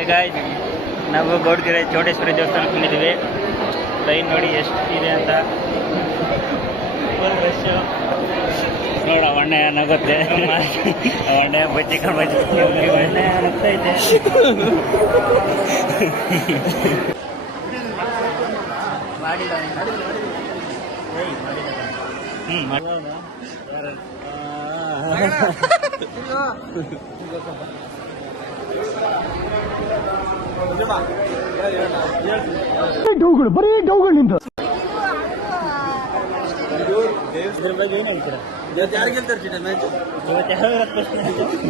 Hi guys, ನಾವು ಗೌಡ್ಗೆರೆ ಚೌಡೇಶ್ವರಿ ದೇವಸ್ಥಾನಕ್ಕೆ ಬಂದಿದ್ದೀವಿ. ಲೈನ್ ನೋಡಿ ಎಷ್ಟಿದೆ ಅಂತ. Full rush. ನೋಡ ಒಣ್ಣೆ ನಗುತ್ತೆ. ಒಣ್ಣೆ ಬಜ್ಜಿ ಒಣ್ಣೆ ನಗ್ತೈತೆ. ಬರೀ ಡೌಗಳು ನಿಂತು ಏನ್ ಹೇಳ್ತೀರಾ?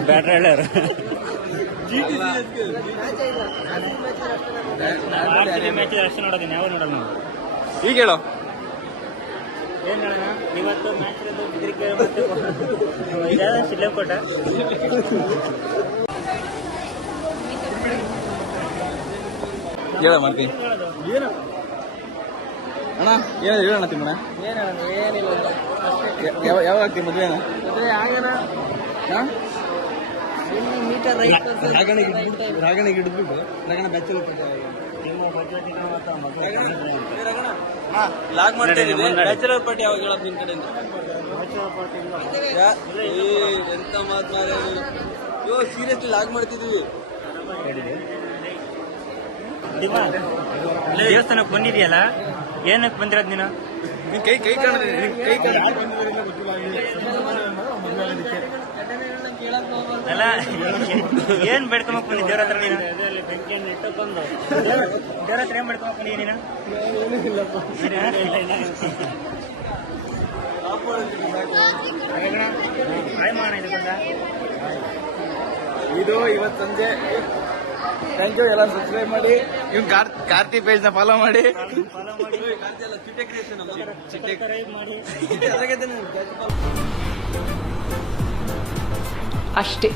ಬ್ಯಾಟ್ರಿ ಹೇಳೋರು ಮ್ಯಾಚ್ ಅಷ್ಟೇ ನೋಡೋದೀನಿ. ಯಾವ ನೋಡೋಣ ಈಗ ಹೇಳೋ ಏನ್ ಹೇಳೋಣ? ಇವತ್ತು ಮ್ಯಾಚ್ ಬಿದ್ರಿಕೆ ಮತ್ತೆ ಶಿಲ್ಲೆಕೋಟ. ಹೇಳ ಮಾಡ್ತೀನಿ. ಏನು ಅಣ್ಣ ಏನಾದ್ರು ಹೇಳೋಣ ತಿಮ್ಮಣ್ಣ. ಯಾವಾಗ ಆಗ್ತೀವಿ ಮದುವೆ? ರಾಗಣಿಗೆ ಹಿಡಿದ್ಬಿಟ್ಟು ರಗಣ ಬ್ಯಾಚುಲರ್ ಲಾಗ್ ಮಾಡ್ತಾ ಇದ್ದೀವಿ. ಬ್ಯಾಚುಲರ್ ಪಾರ್ಟಿ ಯಾವಾಗ ಹೇಳೋದು ನಿನ್ ಕಡೆಯಿಂದ? ಎಂತ ಮಾತು ಮಾರ, ಸೀರಿಯಸ್ಲಿ ಲಾಗ್ ಮಾಡ್ತಿದ್ದೀವಿ. ದೇವಸ್ಥಾನಕ್ಕೆ ಬಂದಿದೆಯಲ್ಲ, ಏನಕ್ಕೆ ಬಂದಿರೋದು ನೀನು? ನಿನ್ ಕೈ ಕೈ ಕಾಣ ಕೈ ಕಾಣ ಅಲ್ಲ, ಏನ್ ಬೇಡ್ಕೊಂಬಕ್ ಬಂದಿ ದೇವ್ರ ಹತ್ರ ನೀನು? ಬೆಂಕಿಯನ್ನು ಇಟ್ಟುಕೊಂಡು ದೇವ್ರ ಹತ್ರ ಏನ್ ಬೇಡ್ಕೊಂಬಕ್ ಬಂದಿ ನೀನು? ಹಾಯ್ ಮಾಡೋಣ ಇದು ಬಂದ. ಇದು ಇವತ್ತು ಸಂಜೆ. Thank you. ಎಲ್ಲ ಸಬ್ಸ್ಕ್ರೈಬ್ ಮಾಡಿ. ಇವ್ನು ಕಾರ್ತಿ ಪೇಜ್ ನ ಫಾಲೋ ಮಾಡಿ. ಮಾಡಿ ಅಷ್ಟೇ.